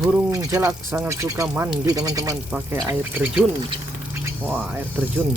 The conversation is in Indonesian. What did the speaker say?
burung jalak sangat suka mandi teman-teman, pakai air terjun. Wah, air terjun